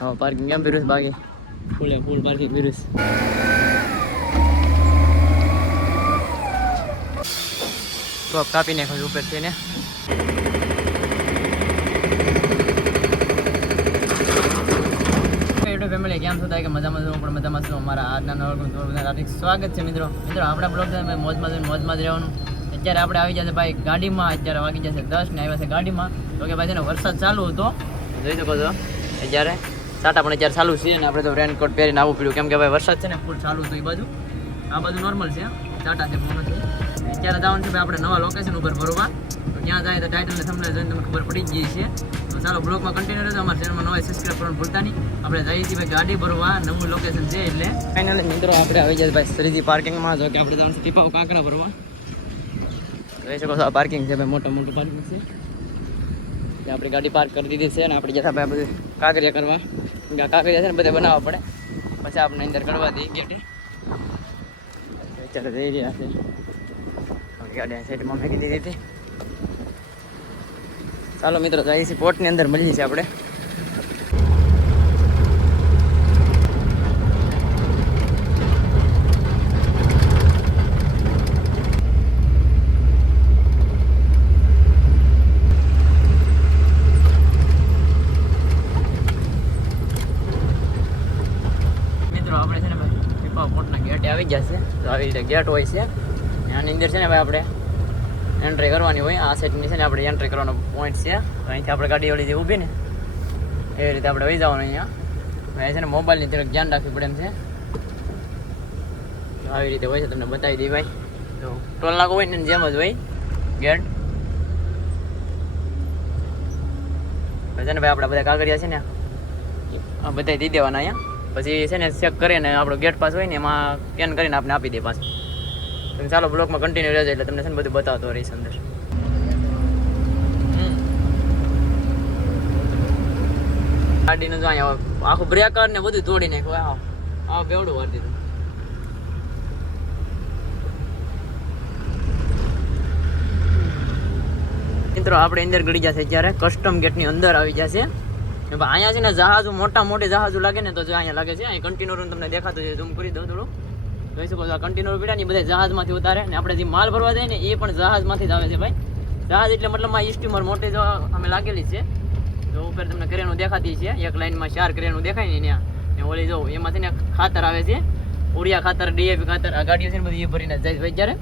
હા પાર્કિંગ કેમ પીરુસ બાકી ફૂલ પાર્કિંગ પીરુસ તો કાપી નાખો ઉપર છે ને ફેમિલી કેમ થતા કે મજામાં છું પણ મજામાં છું અમારા આજના નવા હાર્દિક સ્વાગત છે મિત્રો આપણા બ્લોગ મોજમાં જ રહેવાનું અત્યારે આપણે આવી જશે ભાઈ ગાડીમાં અત્યારે વાગી જશે 10 ને આવ્યા છે ગાડીમાં તો કે ભાઈ છે ને વરસાદ ચાલુ હતો જોઈ શકો છો અત્યારે સાટા પણ અત્યારે ચાલુ છે અને આપણે તો રેનકોટ પહેરીને આવવું પડ્યું કેમ કે ભાઈ વરસાદ છે ને ફૂલ ચાલુ હતું આ બાજુ નોર્મલ છે સાટા છે પૂર્ણ છે અત્યારે જવાનું છે ભાઈ આપણે નવા લોકેશન ઉપર ભરવા તો ત્યાં જાય તો ટાઇટલને થંબનેલ જોઈને તમને ખબર પડી જ ગઈ છે તો ચાલો બ્લોગમાં કન્ટિન્યુ રહેજો અમારા ચેનલમાં નવા સબસ્ક્રાઇબ કરવાનું ભૂલતા નહીં આપણે જઈએ છીએ ભાઈ ગાડી ભરવા નવું લોકેશન છે એટલે ફાઇનલી મિત્રો આપણે આવી જાય ભાઈ શ્રીજી પાર્કિંગમાં જો કે આપણે જવાનું છે ટીપાવ કાંકરા ભરવા જોઈ શકો છો આ પાર્કિંગ છે ભાઈ મોટું પાર્કિંગ છે ત્યાં આપણી ગાડી પાર્ક કરી દીધી છે અને આપણે જતા ભાઈ બધું કાંકરિયા કરવા કાંકરિયા છે ને બધે બનાવવા પડે પછી આપણે અંદર કરવા દઈએ ગેટે અત્યારે જઈ રહ્યા છે ગાડી સાઈડમાં ફેંકી દીધી હતી ચાલો મિત્રો જઈએ છીએ પોર્ટની અંદર મળીએ છીએ આપણે આપણે છે ને ભાઈ પીપા પોર્ટના ગેટે આવી ગયા છે તો આવી રીતે ગેટ હોય છે આની અંદર છે ને ભાઈ આપણે એન્ટ્રી કરવાની હોય આ સાઈડની છે ને આપણે એન્ટ્રી કરવાનો પોઈન્ટ છે તો અહીંથી આપણે ગાડી ઓળી જે ઊભી ને એવી રીતે આપણે વહી જવાનું અહીંયા અહીં છે ને મોબાઈલની જરાક ધ્યાન રાખવી પડે એમ છે તો આવી રીતે હોય છે તમને બતાવી દઈ ભાઈ તો ટોલ નાકો હોય ને જેમ જ હોય ગેટ છે ને ભાઈ આપણા બધા કાગળિયા છે ને આ બધા દઈ દેવાના અહીંયા પછી છે ને ચેક કરીને આપણો ગેટ પાસ હોય ને એમાં સ્કેન કરીને આપણે આપી દે પાછું તમે ચાલો બ્લોકમાં કન્ટિન્યુ રહેજો એટલે તમને છે ને બધું બતાવતો રહીશ અંદર ગાડીનું જો અહીંયા આખું બ્રેકર ને બધું તોડી નાખ્યું આ બેવડું વાર દીધું મિત્રો આપણે અંદર ગળી જશે ત્યારે કસ્ટમ ગેટની અંદર આવી જશે અહીંયા છે ને જહાજો મોટી જહાજો લાગે ને તો અહીંયા લાગે છે અહીં કન્ટેનર તમને દેખાતું છે ઝૂમ કરી દઉં થોડું જોઈ શકો છો આ કન્ટેનર પીડા ને બધા જહાજમાંથી ઉતારે ને આપણે જે માલ ભરવા જાય ને એ પણ જહાજમાંથી જ આવે છે ભાઈ જહાજ એટલે મતલબમાં સ્ટીમર મોટી જો અમે લાગેલી છે તો ઉપર તમને ક્રેનો દેખાતી છે એક લાઈનમાં 4 ક્રેનો દેખાય ને ત્યાં ઓલી જો એમાંથી ને ખાતર આવે છે ઉરિયા ખાતર ડીએપી ખાતર આ ગાડીઓ છે ને બધી એ ભરીને જાય ભાઈ જ્યારે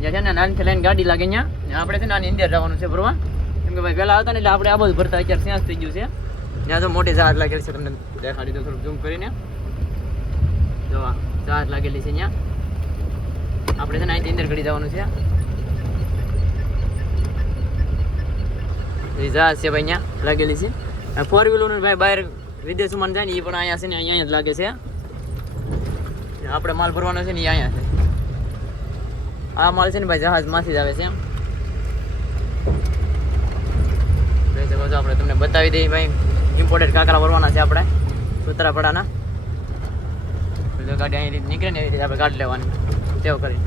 જ્યાં છે ને નાનથી લઈને ગાડી લાગે ત્યાં આપણે છે ને આની અંદર જવાનું છે ભરવા કેમ કે ભાઈ પહેલાં આવતા ને એટલે આપણે આ બધું ભરતા અત્યારે સેન્સ થઈ ગયું છે ત્યાં તો મોટી જહાજ લાગેલી છે તમને દેખાડી દઉં થોડુંક ઝૂમ કરીને જો જહાજ લાગેલી છે ત્યાં આપણે છે ને અહીંથી અંદર ઘડી જવાનું છે એ જહાજ છે ભાઈ ત્યાં લાગેલી છે 4 વ્હીલર ભાઈ બહાર વિદેશમાં જાય ને એ પણ અહીંયા છે ને અહીંયા જ લાગે છે આપણે માલ ભરવાનો છે ને એ અહીંયા છે આ માલ છે ને ભાઈ જહાજમાંથી જ આવે છે આપણે તમને બતાવી દઈએ ભાઈ ઇમ્પોર્ટેડ કાંકરા ભરવાના છે આપણે સુત્રાપડાના જો ગાડી અહીં નીકળે ને એવી રીતે આપણે ગાડી લેવાની તેવું કરી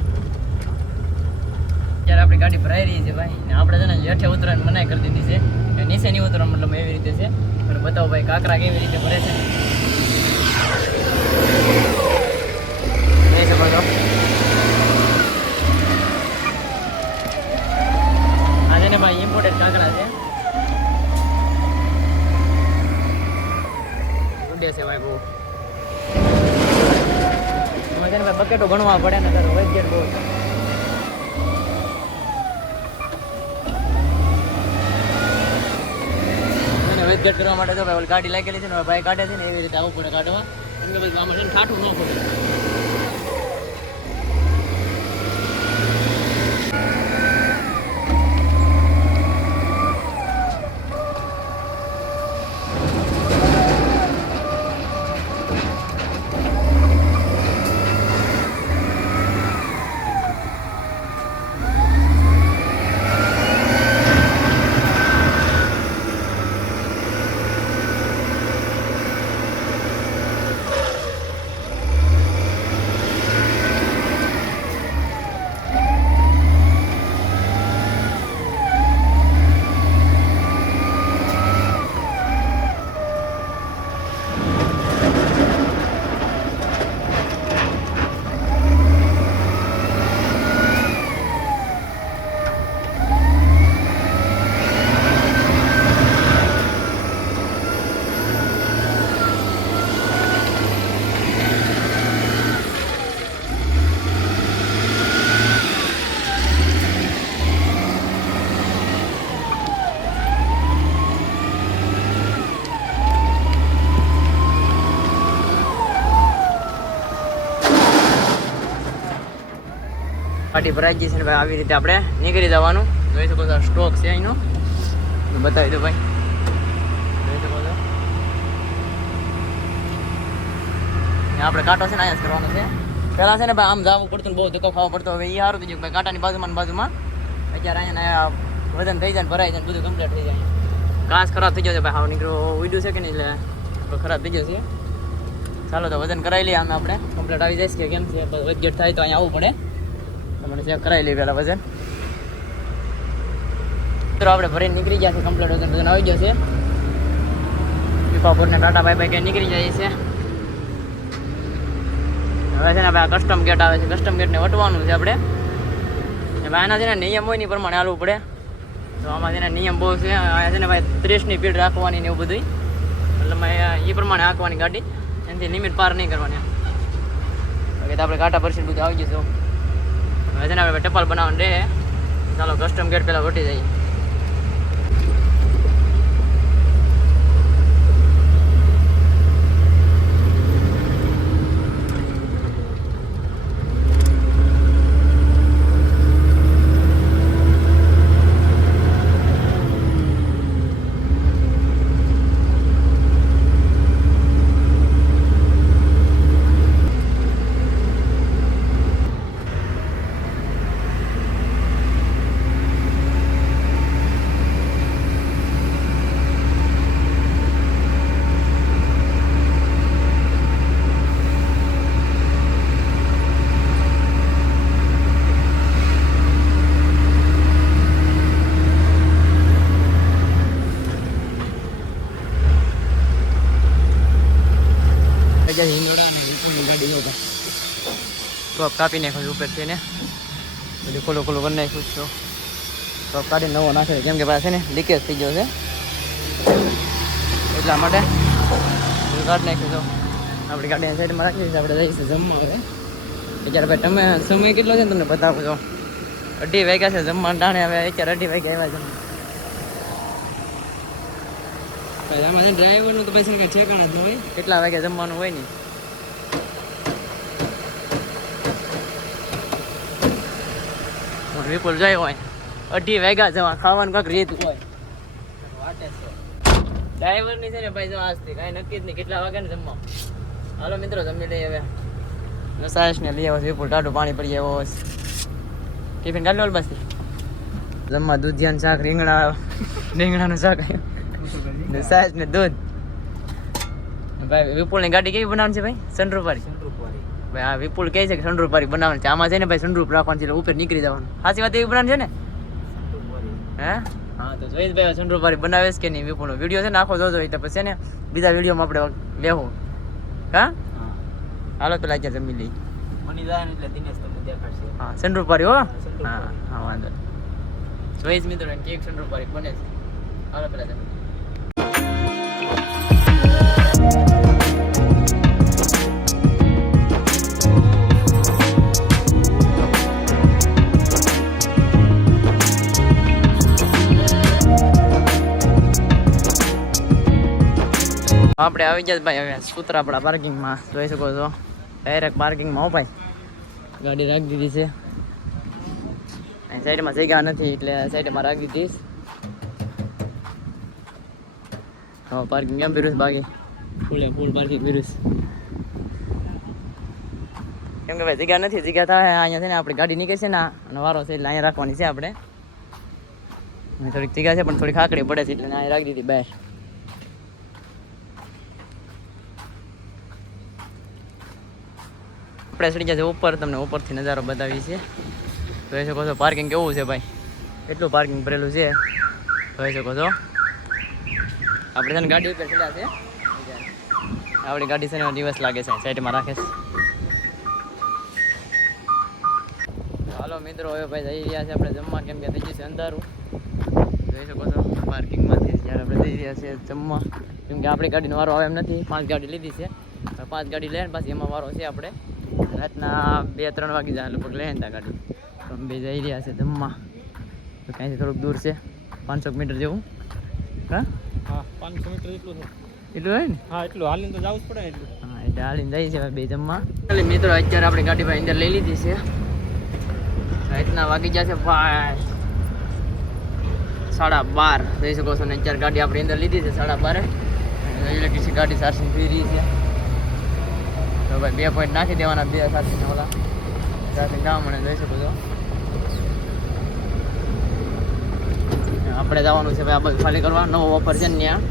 ત્યારે આપણી ગાડી ભરાઈ રહી છે ભાઈ ને આપણે છે ને હેઠે ઉતરવાની મનાઈ કરી દીધી છે નીચે નહીં ઉતરવા મતલબ એવી રીતે છે અને બતાવો ભાઈ કાંકરા કેવી રીતે ભરે છે જોઈ શકો છો આ છે ને ભાઈ ઇમ્પોર્ટેડ કાંકરા છે છે ભાઈ બહુ છે ને ભાઈ બકેટો ગણવા પડે ને તારો વેટ બહુ વેટ કરવા માટે તો ભાઈ ગાડી લાગેલી છે ને ભાઈ કાઢે છે ને એવી રીતે આવવું પડે કાઢવા કેમ કે ભાઈ આમાં છે ને ઠાઠું ન પડે ગાડી ભરાઈ ગઈ છે ને ભાઈ આવી રીતે આપણે નીકળી જવાનું. જોઈ શકો છો સ્ટોક છે અહીંનો, બતાવી દો ભાઈ. જોઈ શકો છો આપણે કાંટો છે ને અહીંયા જ કરવાનો છે. પહેલાં છે ને ભાઈ આમ જવું પડતું ને બહુ ધક્કો ખાવો પડતો. હવે એ સારું થઈ ગયું ભાઈ, કાંટાની બાજુમાં અત્યારે અહીંયા વજન થઈ જાય ને ભરાઈ જાય ને બધું કમ્પ્લીટ થઈ જાય. ઘાસ ખરાબ થઈ ગયો છે ભાઈ, હાવ નીકળો ઉડ્યું છે કે નહીં એટલે ખરાબ થઈ ગયો છે. ચાલો તો વજન કરાવી લઈએ. આમ આપણે કમ્પ્લીટ આવી જઈશ કે કેમ છે, વજન થાય તો અહીંયા આવવું પડે. તમને ચેક કરાવી લઈએ પહેલાં વજન. મિત્રો આપણે ભરીને નીકળી ગયા છે, કમ્પ્લીટ વજન આવી ગયો છે. પીપાપુરને ટાટા ભાઈ કે નીકળી જાય છે. હવે છે ને ભાઈ આ કસ્ટમ ગેટ આવે છે, કસ્ટમ ગેટને વટવાનું છે આપણે. એના છે ને નિયમ હોય ને પ્રમાણે હાલવું પડે. તો આમાં છે ને નિયમ બહુ છે. અહીંયા છે ને ભાઈ 30ની સ્પીડ રાખવાની ને એવું બધું, એટલે એ પ્રમાણે હાંકવાની ગાડી, એનાથી લિમિટ પાર નહીં કરવાની. બાકી તો આપણે કાંટા પરસીને બધું આવી જશું. હવે છે ને આપણે ટપાલ બનાવવાનું રહે. ચાલો કસ્ટમ ગેટ પહેલાં વટી જઈએ. ટોપ કાપી નાખ્યો ઉપરથી ને બધું ખોલો કરી નાખ્યું છે. ટોપ કાઢીને નવો નાખે કેમ કે પાસે ને લીકેજ થઈ ગયો છે, એટલા માટે કાઢી નાખ્યું છે. આપણી ગાડીની સાઈડમાં રાખીએ છીએ. આપણે જઈશું જમવા. હવે અત્યારે ભાઈ તમે સમય કેટલો છે ને તમને બતાવું છો. 2:30 વાગ્યા છે જમવા ટાણે. હવે અત્યારે 2:30 વાગ્યા આવ્યા છે. આમાં છે ડ્રાઈવરનું તો પૈસા કંઈ ઠેકાણા જ ન હોય, કેટલા વાગ્યા જમવાનું હોય ને. વિપુલ જાય હોય 2:30 વાગ્યા જવા, ખાવાનું કાંક રીત હોય. ડ્રાઈવરની છે ને ભાઈ જો આજથી કાંઈ નક્કી જ નહીં કેટલા વાગ્યા ને જમવા. હાલો મિત્રો જમી લઈએ. હવે સાસ ને લઈ આવ્યો વિપુલ, ટાઢું પાણી પડી આવ્યો. ટિફિન કાઢી લો બસ. જમવા દૂધિયાનું શાક, રીંગણાનું શાક આવ્યું, સાસ ને દૂધ. ભાઈ વિપુલની ગાડી કેવી બનાવવાની છે ભાઈ? સનરૂફ વાળી. ભાઈ આ વિપુલ કહે છે કે સનરૂફ વાળી બનાવવાની છે. આમાં છે ને ભાઈ સનરૂફ રાખવાનું છે એટલે ઉપર નીકળી જવાનું. સાચી વાત એવી બનાવવાની છે ને? હે હા તો જોઈ ભાઈ સનરૂફ વાળી બનાવે છે કે નહીં. વિપુલનો વિડીયો છે ને આખો જોજો, એટલે પછી ને બીજા વિડીયોમાં આપણે લેવું. હા હાલો પેલા અત્યારે જમી લઈ. હા સનરૂફ વાળી હો. હા હા વાંધો જોઈશ મિત્રો કેક સનરૂફ વાળી બને છે. હાલો પેલા જમી. આપણે આવી જાય ભાઈ. હવે સૂત્ર આપણા પાર્કિંગમાં જોઈ શકો છો. ડાયરેક્ટ પાર્કિંગમાં હો ભાઈ ગાડી રાખી દીધી છે. સાઈડમાં જગ્યા નથી એટલે સાઈડમાં રાખી દીધી. હા પાર્કિંગ કેમ પીરું બાકી ફૂલ પાર્કિંગ પીરું કેમ કે ભાઈ જગ્યા નથી. જગ્યા થાય અહીંયા છે ને આપણી ગાડી નીકળે છે ને અને વારો છે એટલે અહીંયા રાખવાની છે. આપણે થોડીક જગ્યા છે પણ થોડીક આકડી પડે છે એટલે અહીંયા રાખી દીધી બહાર. આપણે ચડી ગયા છે ઉપર, તમને ઉપરથી નજારો બતાવી છે. જોઈ શકો છો પાર્કિંગ કેવું છે ભાઈ, એટલું પાર્કિંગ ભરેલું છે. જોઈ શકો છો આપણે છે ને ગાડી ઉપર ચડ્યા છે. આપણી ગાડી છે ને દિવસ લાગે છે સાઈડમાં રાખે છે. હાલો મિત્રો હવે ભાઈ જઈ રહ્યા છે આપણે જમવા, કેમ કે થઈ જશે અંધારું. જોઈ શકો છો પાર્કિંગમાંથી જ્યારે આપણે જઈ રહ્યા છીએ જમવા, કેમ કે આપણી ગાડીનો વારો આવે એમ નથી. 5 ગાડી લીધી છે, 5 ગાડી લઈને પાછી એમાં વારો છે. આપણે રાતના 2-3 વાગી જાય લગભગ લઈને ત્યાં ગાડી. તો અમે બે જઈ રહ્યા છે જમવા. તો ક્યાંથી થોડુંક દૂર છે, 500 મીટર જેવું. હા 500 મીટર એટલું છે. એટલું હોય ને? હા એટલું હાલીને તો જવું જ પડે ને એટલું. હા એટલે હાલીને જઈએ છીએ બે જમવા. એટલે મિત્રો અત્યારે આપણે ગાડી ભાઈ અંદર લઈ લીધી છે. રાતના વાગી જશે ભાઈ 12:30 જોઈ શકો છો ને અત્યારે ગાડી આપણે અંદર લીધી છે 12:30 ઇલેક્ટ્રિક ગાડી ચાર્જિંગ થઈ રહી છે તો ભાઈ 2 પોઈન્ટ નાખી દેવાના 2 ચાર્જિંગ ઓલા ચાર્જિંગ ના મળે જોઈ શકો છો આપણે જવાનું છે ભાઈ આ બધું ખાલી કરવા નવો ઓફર છે ને ત્યાં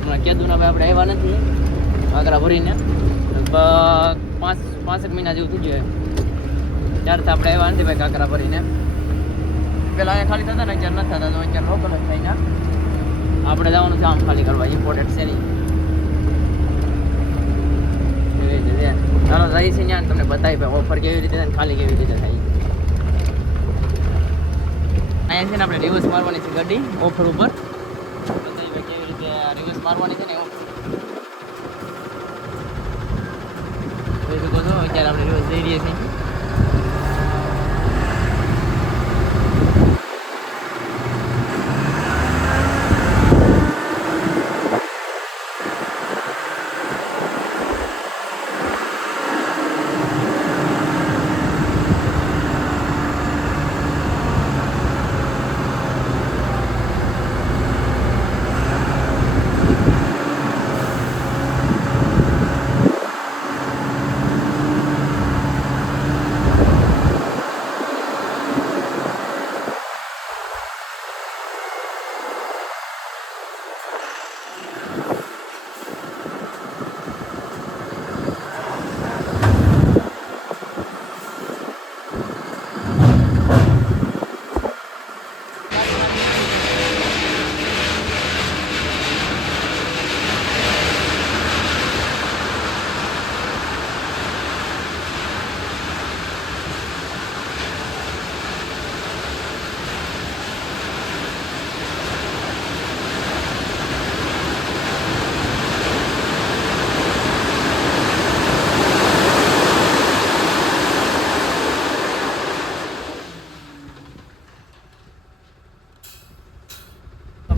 હમણાં કીધું ને ભાઈ આપણે આવ્યા નથી આકરા ભરીને લગભગ 5 મહિના જેવું થઈ ગયું ત્યારથી આપણે આવ્યા નથી ભાઈ કાંકરા ભરીને પેલા અહીંયા ખાલી થતા ને અત્યારે નથી થતા તો અત્યારે લોકલ જ થઈને આપણે જવાનું છે આમ ખાલી કરવા ઇમ્પોર્ટેન્ટ છે નહીં ચાલો જાય છે ત્યાં તમને બતાવી ભાઈ ઓફર કેવી રીતે થાય ખાલી કેવી રીતે થાય અહીંયા છે ને આપણે રિવર્સ મારવાની છે ગાડી ઓફર ઉપર બતાવી ભાઈ કેવી રીતે રિવર્સ મારવાની છે ને જોઈ શકો છો અત્યારે આપણે રિવર્સ જઈ રહીએ છીએ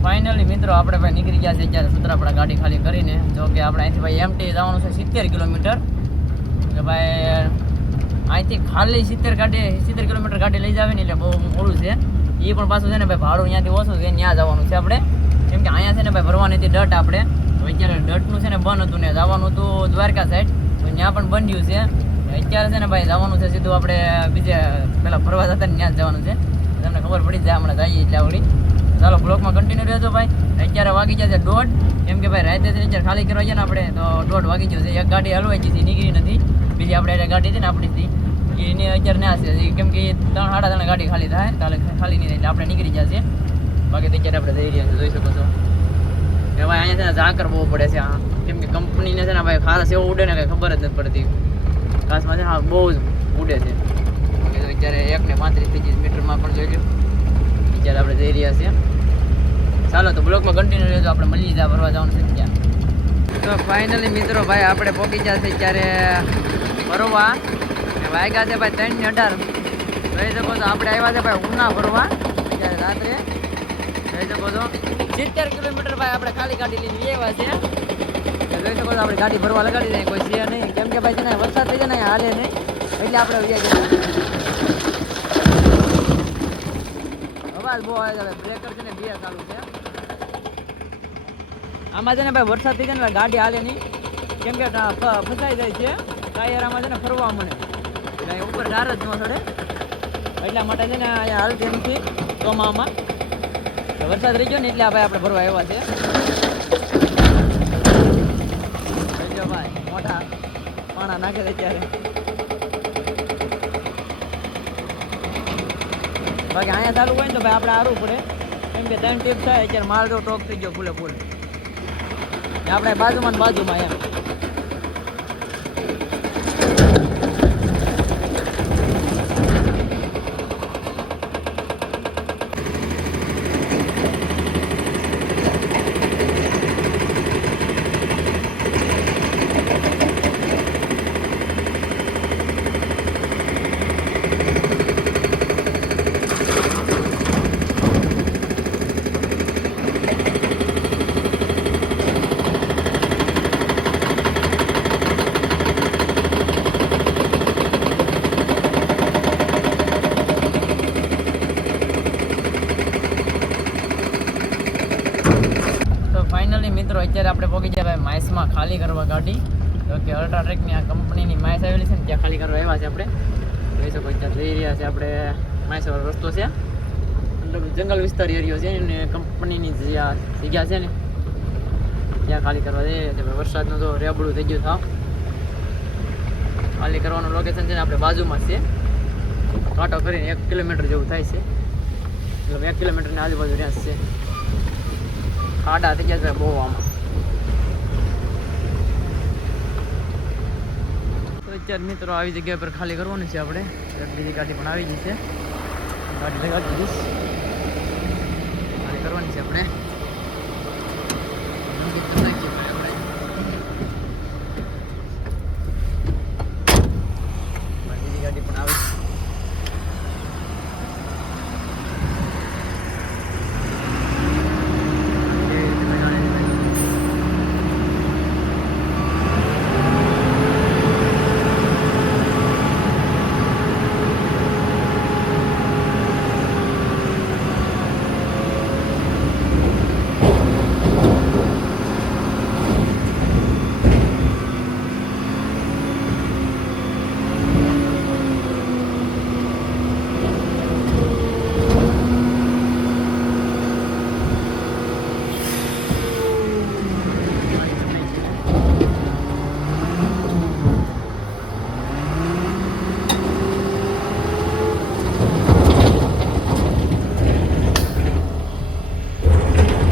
ફાઇનલી મિત્રો આપણે ભાઈ નીકળી ગયા છે અત્યારે સુત્રાપાડા ગાડી ખાલી કરીને જો કે આપણે અહીંથી ભાઈ એમટી જવાનું છે 70 કિલોમીટર કે ભાઈ અહીંથી ખાલી 70 કિલોમીટર ગાડી લઈ જાવે ને એટલે બહુ ઓલું છે એ પણ પાછું છે ને ભાઈ ભાડું અહીંયાથી ઓછું છે ત્યાં જવાનું છે આપણે કેમ કે અહીંયા છે ને ભાઈ ભરવાની હતી ડટ આપણે તો અત્યારે ડટનું છે ને બંધ હતું ને જવાનું હતું દ્વારકા સાઈડ તો ત્યાં પણ બંધ છે અત્યારે છે ને ભાઈ જવાનું છે સીધું આપણે બીજે પેલા ફરવા જતા ને ત્યાં જ જવાનું છે તમને ખબર પડી જાય હમણાં જઈએ એટલે આવડી ચાલો બ્લોકમાં કન્ટિન્યુ રહેજો ભાઈ અત્યારે વાગી જશે 1:30 કેમ કે ભાઈ રાતે અત્યારે ખાલી કરવા જાય ને આપણે તો 1:30 વાગી જશે એક ગાડી હલવાઈ જશે નીકળી નથી બીજી આપણે ગાડી છે ને આપણી એની અત્યારે ના છે કેમ કે 3-3.5 ગાડી ખાલી થાય તાલે ખાલી નહીં એટલે આપણે નીકળી જશે બાકી તો અત્યારે આપણે જઈ રહ્યા છીએ જોઈ શકો છો કે ભાઈ અહીંયા છે ને ઝાકર બહુ પડે છે કેમ કે કંપનીને છે ને ભાઈ ખાસ એવું ઉડે ને કંઈ ખબર જ નથી પડતી ખાસમાં છે હા બહુ જ ઉડે છે અત્યારે 1:35 મીટરમાં પણ જોઈ લો અત્યારે આપણે જઈ રહ્યા છીએ ચાલો તો બ્લોકમાં કન્ટિન્યુ રહેજો આપણે મળી જાય ફરવા જવાનું છે ત્યાં તો ફાઇનલી મિત્રો ભાઈ આપણે પહોંચી જશે ત્યારે ફરવા વાગ્યા છે ભાઈ 3:18 જોઈ શકો છો આપણે આવ્યા છે ભાઈ ઉના ફરવા અત્યારે રાત્રે જોઈ શકો છો 70 કિલોમીટર ભાઈ આપણે ખાલી ગાડી લઈને આવ્યા છે જોઈ શકો છો આપણે ગાડી ભરવા લગાડી દઈએ કોઈ છે નહીં કેમ કે ભાઈ છે ને વરસાદ થઈ જાય ને હાલે નહીં એટલે આપણે વ્યા અવાજ બહુ આવે છે બ્રેકર છે ને 2 ચાલુ છે આમાં છે ને ભાઈ વરસાદ થઈ જાય ને ગાડી હાલે નહીં કેમ કે ફસાઈ જાય છે ટાયર આમાં છે ને ફરવા મળે એટલે ઉપર ધાર જ ન ચડે એટલા માટે છે ને અહીંયા હાલતી નથી ચોમામાં વરસાદ રહી ગયો ને એટલે ભાઈ આપણે ભરવા આવ્યા છે ભાઈ મોટા પાણા નાખે છે ત્યારે બાકી અહીંયા ચાલુ હોય ને તો ભાઈ આપણે સારું પડે કેમ કે 3 ટીપ થાય અત્યારે માલ તો ટોક થઈ ગયો ફૂલે ફૂલ આપણે બાજુમાં એમ માઇસમાં ખાલી કરવા ગાડી. તો કે અલ્ટ્રાટ્રેકની આ કંપનીની માઇસ આવેલી છે ને ત્યાં ખાલી કરવા આવ્યા છે આપણે. જોઈ શકો ત્યાં જઈ રહ્યા છે આપણે. માઇસવાળો રસ્તો છે, મતલબ જંગલ વિસ્તાર એરિયો છે ને કંપનીની જે આ જગ્યા છે ને ત્યાં ખાલી કરવા જઈ રહ્યા છે. વરસાદનું તો રેબડું થઈ ગયું થાવ. ખાલી કરવાનું લોકેશન છે ને આપણે બાજુમાં જ છે. કાંટો કરીને 1 કિલોમીટર જેવું થાય છે, મતલબ 1 કિલોમીટરની આજુબાજુ ત્યાં છે. ખાડા થઈ ગયા છે બહુ આમાં. તો અત્યારે મિત્રો આવી જગ્યા પર ખાલી કરવાની છે આપણે. બીજી ગાડી પણ આવી ગઈ છે, ગાડી લગાવી દીધીશ. ખાલી કરવાની છે આપણે. બીજી ગાડી પણ આવી.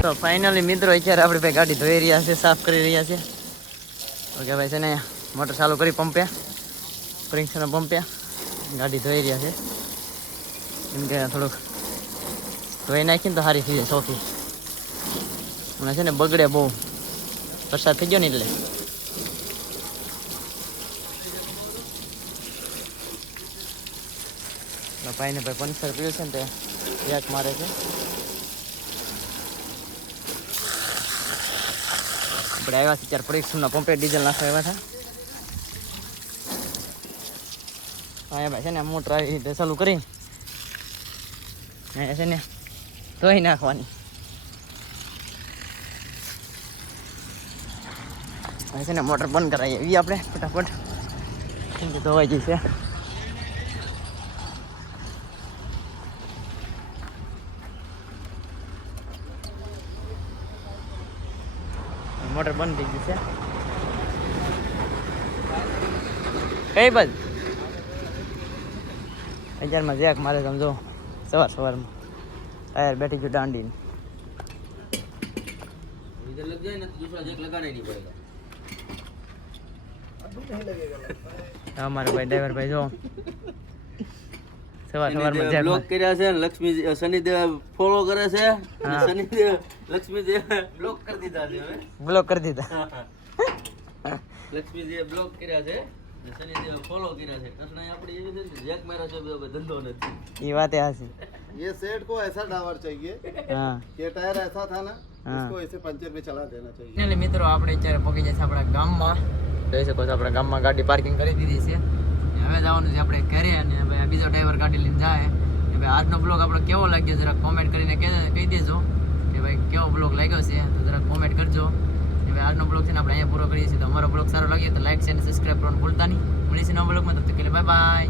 તો ફાઇનલી મિત્રો અત્યારે આપણે ભાઈ ગાડી ધોઈ રહ્યા છે, સાફ કરી રહ્યા છે. ઓકે ભાઈ છે ને મોટર ચાલુ કરી પંપે પ્રિન્સના પંપે ગાડી ધોઈ રહ્યા છે. એમ કે થોડુંક ધોઈ નાખીને તો સારી થઈ જાય સૌથી. મને છે ને બગડે બહુ, વરસાદ થઈ ગયો ને એટલે. ભાઈને ભાઈ પંચર પીવું છે ને તે યાદ મારે છે. આપણે આવ્યા છે ત્યારે પરીક્ષણના પંપે ડીઝલ નાખવા આવ્યા હતા. હા ભાઈ છે ને મોટર આવી રીતે ચાલુ કરી છે ને ધોઈ નાખવાની. હવે છે ને મોટર બંધ કરાવી એવી આપણે ફટાફટ, કેમ કે ધોવાઈ ગઈ છે. મોટર બંધ થઈ ગઈ છે. કઈ બાજુ 11 જેક મારે સમજો સવારમાં ટાયર બેઠી ગયું દાંડીને. इधर लग जाए ना तो दूसरा जैक लगाना ही नहीं पड़ेगा. हमारे भाई ड्राइवर भाई जो સવારમાં જેક બ્લોક કર્યા છે. લક્ષ્મી શનિદેવ ફોલો કરે છે. શનિદેવ લક્ષ્મીદેવ બ્લોક કરી દીધા છે. હવે બ્લોક કરી દીધા. લક્ષ્મીદેવ બ્લોક કર્યા છે, શનિદેવ ફોલો કર્યા છે. કૃષ્ણ આપણે એવી છે જેક મારા છે ધંધો નથી. ये बात है हासी. ये सेट को ऐसा ड्राइवर चाहिए हाँ ये टायर ऐसा था ना इसको ऐसे पंचर में चला देना चाहिए. એટલે મિત્રો આપણે અત્યારે પહોંચી જાય છે આપણા ગામમાં. જોઈ શકો છો આપણા ગામમાં ગાડી પાર્કિંગ કરી દીધી છે. હવે જવાનું છે આપણે ઘરે અને ભાઈ બીજો ડ્રાઈવર ગાડી લઈને જાય. ભાઈ આજનો બ્લોગ આપણો કેવો લાગ્યો જરા કોમેન્ટ કરીને કહી દેજો કે ભાઈ કેવો બ્લોગ લાગ્યો છે, તો જરા કોમેન્ટ કરજો. હવે આજનો બ્લોગ છે ને આપણે અહીંયા પૂરો કરીએ છીએ. તો અમારો બ્લોગ સારો લાગ્યો તો લાઈક છે અને સબસ્ક્રાઈબ કરવાનું ભૂલતા નહીં. મળીશું નવા બ્લોગમાં. તબ તક કે લીએ બાય બાય.